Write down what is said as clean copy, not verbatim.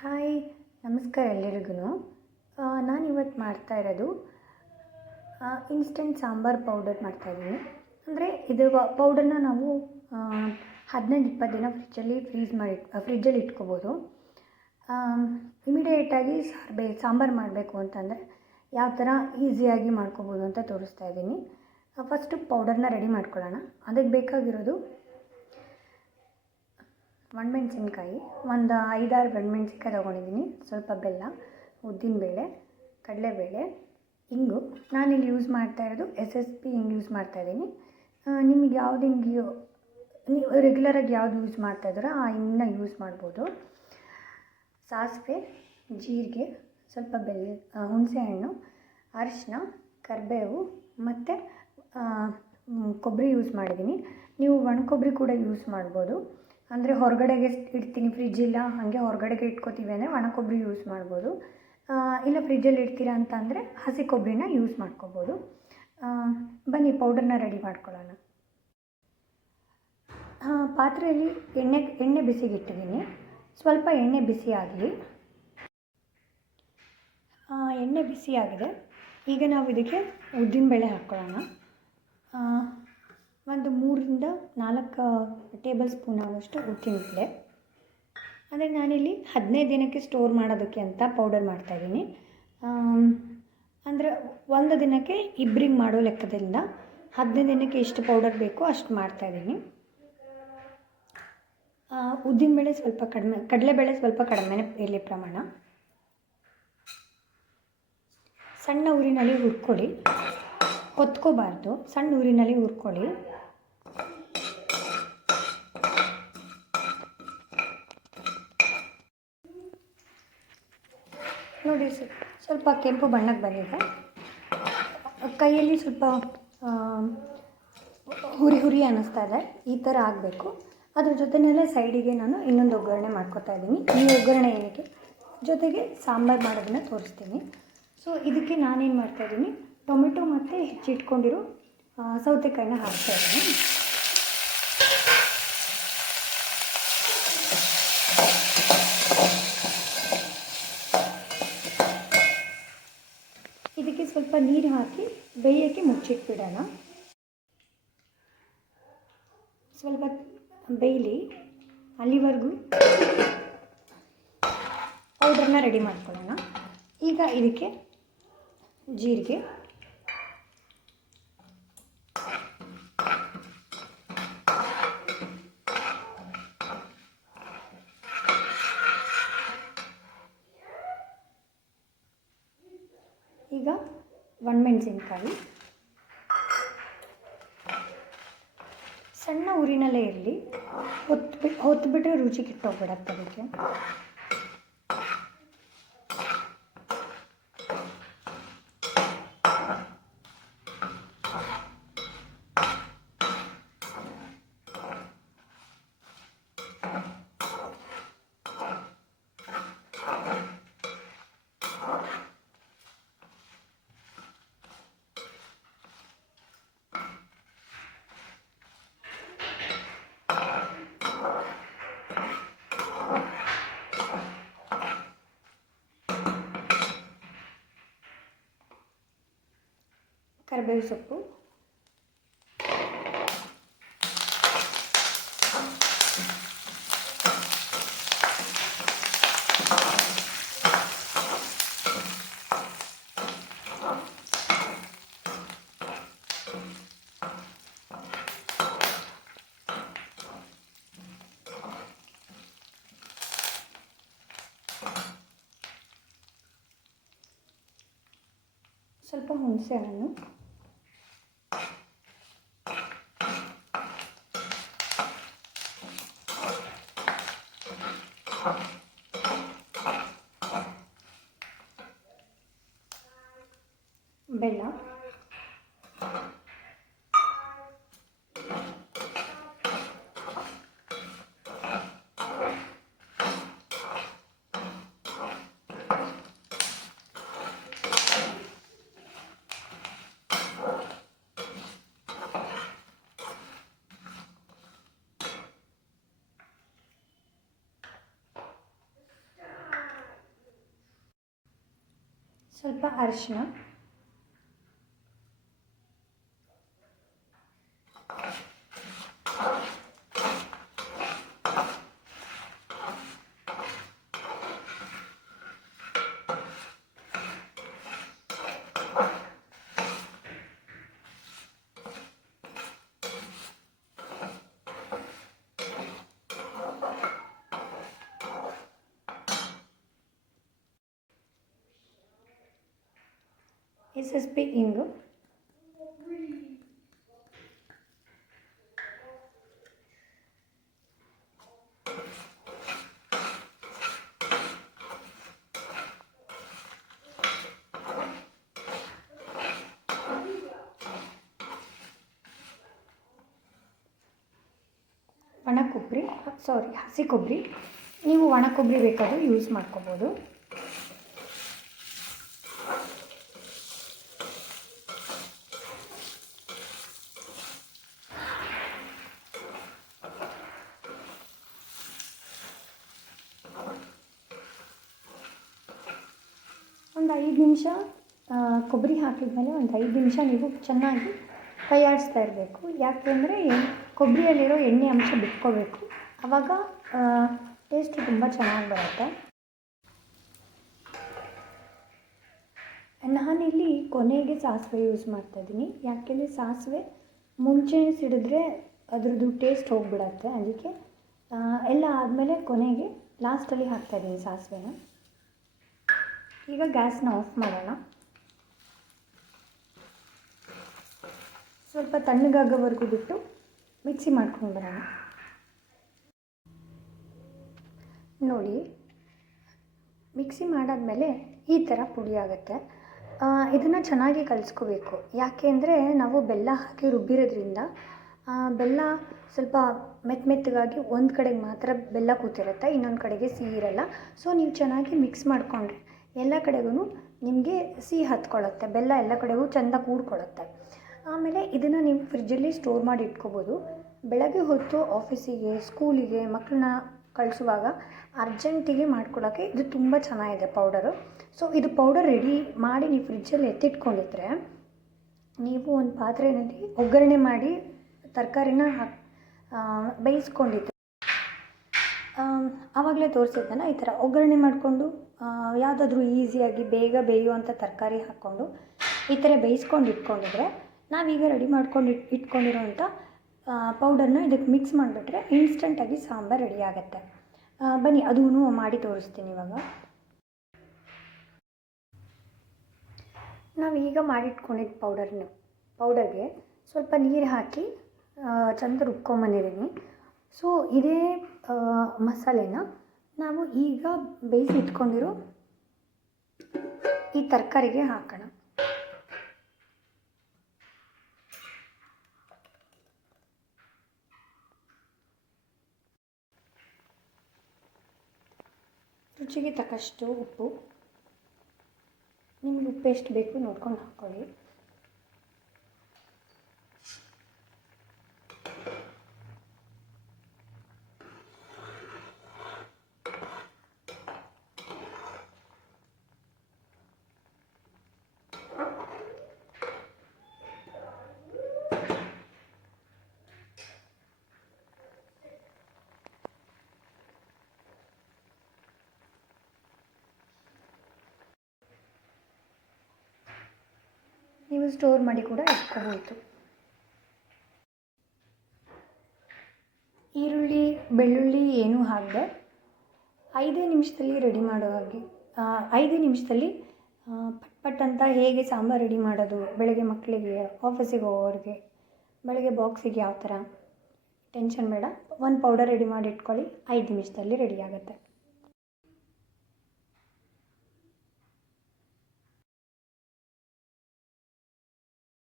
Hi, ನಮಸ್ಕಾರ ಎಲ್ಲರಿಗೂ. ನಾನಿವತ್ತು ಮಾಡ್ತಾ ಇರೋದು ಇನ್ಸ್ಟೆಂಟ್ ಸಾಂಬಾರು ಪೌಡರ್ ಮಾಡ್ತಾಯಿದ್ದೀನಿ. ಅಂದರೆ ಇದು ಪೌಡರ್ನ ನಾವು 15-20 ದಿನ ಫ್ರಿಜ್ಜಲ್ಲಿ ಇಟ್ಕೋಬೋದು. ಇಮಿಡಿಯೇಟಾಗಿ ಸಾಂಬಾರು ಮಾಡಬೇಕು ಅಂತಂದರೆ ಯಾವ ಥರ ಈಸಿಯಾಗಿ ಮಾಡ್ಕೋಬೋದು ಅಂತ ತೋರಿಸ್ತಾ ಇದ್ದೀನಿ. ಫಸ್ಟು ಪೌಡರ್ನ ರೆಡಿ ಮಾಡ್ಕೊಳ್ಳೋಣ. ಅದಕ್ಕೆ ಬೇಕಾಗಿರೋದು ಒಣಮೆಣ್ಸಿನ್ಕಾಯಿ, ಒಂದು 5-6 ಒಣಮೆಣ್ಸಿನ್ಕಾಯಿ ತೊಗೊಂಡಿದ್ದೀನಿ, ಸ್ವಲ್ಪ ಬೆಲ್ಲ, ಉದ್ದಿನಬೇಳೆ, ಕಡಲೆಬೇಳೆ, ಇಂಗು. ನಾನಿಲ್ಲಿ ಯೂಸ್ ಮಾಡ್ತಾ ಇರೋದು SSP ಹಿಂಗೆ ಯೂಸ್ ಮಾಡ್ತಾಯಿದ್ದೀನಿ. ನಿಮಗೆ ಯಾವ್ದು ಹಿಂಗೆ ನೀವು ರೆಗ್ಯುಲರಾಗಿ ಯಾವ್ದು ಯೂಸ್ ಮಾಡ್ತಾಯಿದ್ದೀರೋ ಆ ಹಿಂಗನ್ನ ಯೂಸ್ ಮಾಡ್ಬೋದು. ಸಾಸಿವೆ, ಜೀರಿಗೆ, ಸ್ವಲ್ಪ ಹುಣಸೆಹಣ್ಣು, ಅರಿಶಿನ, ಕರಿಬೇವು ಮತ್ತು ಕೊಬ್ಬರಿ ಯೂಸ್ ಮಾಡಿದ್ದೀನಿ. ನೀವು ಒಣ ಕೊಬ್ಬರಿ ಕೂಡ ಯೂಸ್ ಮಾಡ್ಬೋದು. ಅಂದರೆ ಹೊರಗಡೆಗೆ ಇಡ್ತೀನಿ, ಫ್ರಿಜ್ ಇಲ್ಲ ಹಾಗೆ ಹೊರಗಡೆಗೆ ಇಟ್ಕೋತೀವಿ ಅಂದರೆ ಒಣ ಕೊಬ್ಬರಿ ಯೂಸ್ ಮಾಡ್ಬೋದು. ಇಲ್ಲ ಫ್ರಿಜ್ಜಲ್ಲಿ ಇಡ್ತೀರಾ ಅಂತ ಅಂದರೆ ಹಸಿ ಕೊಬ್ಬರಿನ ಯೂಸ್ ಮಾಡ್ಕೋಬೋದು. ಬನ್ನಿ ಪೌಡರ್ನ ರೆಡಿ ಮಾಡ್ಕೊಳ್ಳೋಣ. ಪಾತ್ರೆಯಲ್ಲಿ ಎಣ್ಣೆ ಬಿಸಿಗಿಟ್ಟಿದ್ದೀನಿ. ಸ್ವಲ್ಪ ಎಣ್ಣೆ ಬಿಸಿ ಆಗಲಿ. ಎಣ್ಣೆ ಬಿಸಿ ಆಗಿದೆ. ಈಗ ನಾವು ಇದಕ್ಕೆ ಉದ್ದಿನಬೇಳೆ ಹಾಕ್ಕೊಳ್ಳೋಣ. ಒಂದು 3-4 ಟೇಬಲ್ ಸ್ಪೂನ್ ಆಗೋಷ್ಟು ಉದ್ದಿನಬೇಳೆ. ಅಂದರೆ ನಾನಿಲ್ಲಿ 15 ದಿನಕ್ಕೆ ಸ್ಟೋರ್ ಮಾಡೋದಕ್ಕೆ ಅಂತ ಪೌಡರ್ ಮಾಡ್ತಾಯಿದ್ದೀನಿ. ಅಂದರೆ ಒಂದು ದಿನಕ್ಕೆ ಇಬ್ಬರಿಗೆ ಮಾಡೋ ಲೆಕ್ಕದಿಂದ 15 ದಿನಕ್ಕೆ ಎಷ್ಟು ಪೌಡರ್ ಬೇಕೋ ಅಷ್ಟು ಮಾಡ್ತಾಯಿದ್ದೀನಿ. ಉದ್ದಿನಬೇಳೆ ಸ್ವಲ್ಪ ಕಡಿಮೆ, ಕಡಲೆಬೇಳೆ ಸ್ವಲ್ಪ ಕಡಿಮೆ ಇರಲಿ ಪ್ರಮಾಣ. ಸಣ್ಣ ಊರಿನಲ್ಲಿ ಹುರ್ಕೊಳ್ಳಿ, ಹೊತ್ಕೋಬಾರ್ದು, ಸಣ್ಣ ಊರಿನಲ್ಲಿ ಹುರ್ಕೊಳ್ಳಿ. ನೋಡಿ, ಸ್ವಲ್ಪ ಕೆಂಪು ಬಣ್ಣಕ್ಕೆ ಬಂದಿದೆ. ಕೈಯಲ್ಲಿ ಸ್ವಲ್ಪ ಹುರಿ ಅನ್ನಿಸ್ತಾ ಇದೆ. ಈ ಥರ ಆಗಬೇಕು. ಅದ್ರ ಜೊತೆಯಲ್ಲೇ ಸೈಡಿಗೆ ನಾನು ಇನ್ನೊಂದು ಒಗ್ಗರಣೆ ಮಾಡ್ಕೊತಾ ಇದ್ದೀನಿ. ಈ ಒಗ್ಗರಣೆ ಏನಕ್ಕೆ ಜೊತೆಗೆ ಸಾಂಬಾರು ಮಾಡೋದನ್ನು ತೋರಿಸ್ತೀನಿ. ಸೊ ಇದಕ್ಕೆ ನಾನೇನು ಮಾಡ್ತಾಯಿದ್ದೀನಿ, ಟೊಮೆಟೊ ಮತ್ತು ಹೆಚ್ಚಿಟ್ಕೊಂಡಿರೋ ಸೌತೆಕಾಯಿನ ಹಾಕ್ತಾಯಿದ್ದೀನಿ. ಇದಕ್ಕೆ ಸ್ವಲ್ಪ ನೀರು ಹಾಕಿ ಬೇಯೋಕ್ಕೆ ಮುಚ್ಚಿಟ್ಬಿಡೋಣ. ಸ್ವಲ್ಪ ಬೇಯಲಿ, ಅಲ್ಲಿವರೆಗೂ ಪೌಡರ್ನ ರೆಡಿ ಮಾಡ್ಕೊಳ್ಳೋಣ. ಈಗ ಇದಕ್ಕೆ ಜೀರಿಗೆ, ಈಗ ಒಣಮೆಣಸಿನ್ಕಾಯಿ, ಸಣ್ಣ ಊರಿನಲ್ಲೇ ಇರಲಿ, ಹೊತ್ಬಿಟ್ರೆ ರುಚಿ ಕೆಟ್ಟೋಗ್ಬಿಡತ್ತೆ ಅದಕ್ಕೆ. ಕರಿಬೇವು ಸೊಪ್ಪು, ಸ್ವಲ್ಪ ಹುಣಸೆಹಣ್ಣು, ಬೆಲ್ಲ, ಸ್ವಲ್ಪ ಅರಿಶಿನ, SSP ಇಂಗು, ಹಸಿ ಕೊಬ್ಬರಿ. ನೀವು ಒಣ ಕೊಬ್ಬರಿ ಬೇಕಾದರೂ ಯೂಸ್ ಮಾಡ್ಕೋಬೋದು. ಒಂದು 5 ನಿಮಿಷ ಕೊಬ್ಬರಿ ಹಾಕಿದ್ಮೇಲೆ ಒಂದು 5 ನಿಮಿಷ ನೀವು ಚೆನ್ನಾಗಿ ಕೈ ಆಡಿಸ್ತಾ ಇರಬೇಕು. ಯಾಕೆಂದರೆ ಕೊಬ್ಬರಿಯಲ್ಲಿರೋ ಎಣ್ಣೆ ಅಂಶ ಬಿಟ್ಕೋಬೇಕು, ಆವಾಗ ಟೇಸ್ಟು ತುಂಬ ಚೆನ್ನಾಗಿ ಬರುತ್ತೆ. ನಾನಿಲ್ಲಿ ಕೊನೆಗೆ ಸಾಸಿವೆ ಯೂಸ್ ಮಾಡ್ತಾಯಿದ್ದೀನಿ. ಯಾಕೆಂದರೆ ಸಾಸಿವೆ ಮುಂಚೆ ಸಿಡಿದ್ರೆ ಅದ್ರದ್ದು ಟೇಸ್ಟ್ ಹೋಗಿಬಿಡತ್ತೆ. ಅದಕ್ಕೆ ಎಲ್ಲ ಆದಮೇಲೆ ಕೊನೆಗೆ ಲಾಸ್ಟಲ್ಲಿ ಹಾಕ್ತಾಯಿದ್ದೀನಿ ಸಾಸಿವೆನ. ಈಗ ಗ್ಯಾಸ್ನ ಆಫ್ ಮಾಡೋಣ. ಸ್ವಲ್ಪ ತಣ್ಣಗಾಗೋವರೆಗೂ ಬಿಟ್ಟು ಮಿಕ್ಸಿ ಮಾಡ್ಕೊಂಡು ಬರೋಣ. ನೋಡಿ, ಮಿಕ್ಸಿ ಮಾಡಾದಮೇಲೆ ಈ ಥರ ಪುಡಿ ಆಗುತ್ತೆ. ಇದನ್ನು ಚೆನ್ನಾಗಿ ಕಲಿಸ್ಕೋಬೇಕು. ಯಾಕೆ ಅಂದರೆ ನಾವು ಬೆಲ್ಲ ಹಾಕಿ ರುಬ್ಬಿರೋದ್ರಿಂದ ಬೆಲ್ಲ ಸ್ವಲ್ಪ ಮೆತ್ತಗಾಗಿ ಒಂದು ಕಡೆಗೆ ಮಾತ್ರ ಬೆಲ್ಲ ಕೂತಿರುತ್ತೆ, ಇನ್ನೊಂದು ಕಡೆಗೆ ಸಿಹಿ ಇರಲ್ಲ. ಸೊ ನೀವು ಚೆನ್ನಾಗಿ ಮಿಕ್ಸ್ ಮಾಡಿಕೊಂಡ್ರೆ ಎಲ್ಲ ಕಡೆಗೂ ನಿಮಗೆ ಸಿಹಿ ಹತ್ಕೊಳ್ಳುತ್ತೆ, ಬೆಲ್ಲ ಎಲ್ಲ ಕಡೆಗೂ ಚೆಂದ ಕೂಡ್ಕೊಳ್ಳುತ್ತೆ. ಆಮೇಲೆ ಇದನ್ನು ನೀವು ಫ್ರಿಜ್ಜಲ್ಲಿ ಸ್ಟೋರ್ ಮಾಡಿ ಇಟ್ಕೋಬೋದು. ಬೆಳಗ್ಗೆ ಹೊತ್ತು ಆಫೀಸಿಗೆ, ಸ್ಕೂಲಿಗೆ ಮಕ್ಕಳನ್ನ ಕಳಿಸುವಾಗ ಅರ್ಜೆಂಟಿಗೆ ಮಾಡ್ಕೊಳ್ಳೋಕ್ಕೆ ಇದು ತುಂಬ ಚೆನ್ನಾಗಿದೆ ಪೌಡರು. ಸೊ ಇದು ಪೌಡರ್ ರೆಡಿ ಮಾಡಿ ನೀವು ಫ್ರಿಜ್ಜಲ್ಲಿ ಎತ್ತಿಟ್ಕೊಂಡಿದ್ರೆ, ನೀವು ಒಂದು ಪಾತ್ರೆಯಲ್ಲಿ ಒಗ್ಗರಣೆ ಮಾಡಿ ತರಕಾರಿನ ಬೇಯಿಸ್ಕೊಂಡಿದ್ದೆ, ಆವಾಗಲೇ ತೋರಿಸಿದ್ದೆನಲ್ಲ, ಈ ಥರ ಒಗ್ಗರಣೆ ಮಾಡಿಕೊಂಡು ಯಾವುದಾದ್ರೂ ಈಸಿಯಾಗಿ ಬೇಗ ಬೇಯುವಂಥ ತರಕಾರಿ ಹಾಕ್ಕೊಂಡು ಈ ಥರ ಬೇಯಿಸ್ಕೊಂಡು ಇಟ್ಕೊಂಡಿದ್ರೆ, ನಾವೀಗ ರೆಡಿ ಮಾಡ್ಕೊಂಡು ಇಟ್ಕೊಂಡಿರೋಂಥ ಪೌಡರ್ನ ಇದಕ್ಕೆ ಮಿಕ್ಸ್ ಮಾಡಿಬಿಟ್ರೆ ಇನ್ಸ್ಟಂಟಾಗಿ ಸಾಂಬಾರು ರೆಡಿ ಆಗುತ್ತೆ. ಬನ್ನಿ ಅದೂ ಮಾಡಿ ತೋರಿಸ್ತೀನಿ ಇವಾಗ. ನಾವೀಗ ಮಾಡಿಟ್ಕೊಂಡಿದ್ದ ಪೌಡರ್ಗೆ ಸ್ವಲ್ಪ ನೀರು ಹಾಕಿ ಚೆಂದ ರುಬ್ಕೊಂಬಂದಿದ್ದೀನಿ. ಸೊ ಇದೇ ಮಸಾಲೆನ ನಾವು ಈಗ ಬೇಯಿಸಿ ಇಟ್ಕೊಂಡಿರೋ ಈ ತರಕಾರಿಗೆ ಹಾಕೋಣ. ರುಚಿಗೆ ತಕ್ಕಷ್ಟು ಉಪ್ಪು, ನಿಮ್ಗೆ ಉಪ್ಪು ಎಷ್ಟು ಬೇಕು ನೋಡ್ಕೊಂಡು ಹಾಕ್ಕೊಳ್ಳಿ. ನೀವು ಸ್ಟೋರ್ ಮಾಡಿ ಕೂಡ ಇಟ್ಕೋಬೋದು. ಈರುಳ್ಳಿ ಬೆಳ್ಳುಳ್ಳಿ ಏನೂ ಹಾಕದೆ 5 ನಿಮಿಷದಲ್ಲಿ ರೆಡಿ ಮಾಡೋ ಹಾಗೆ, 5 ನಿಮಿಷದಲ್ಲಿ ಪಟ್ ಅಂತ ಹೇಗೆ ಸಾಂಬಾರು ರೆಡಿ ಮಾಡೋದು, ಬೆಳಗ್ಗೆ ಮಕ್ಕಳಿಗೆ ಆಫೀಸಿಗೆ ಹೋಗೋರಿಗೆ ಬೆಳಗ್ಗೆ ಬಾಕ್ಸಿಗೆ ಯಾವ ಥರ ಟೆನ್ಷನ್ ಬೇಡ. ಒಂದು ಪೌಡರ್ ರೆಡಿ ಮಾಡಿ ಇಟ್ಕೊಳ್ಳಿ, 5 ನಿಮಿಷದಲ್ಲಿ ರೆಡಿ ಆಗುತ್ತೆ.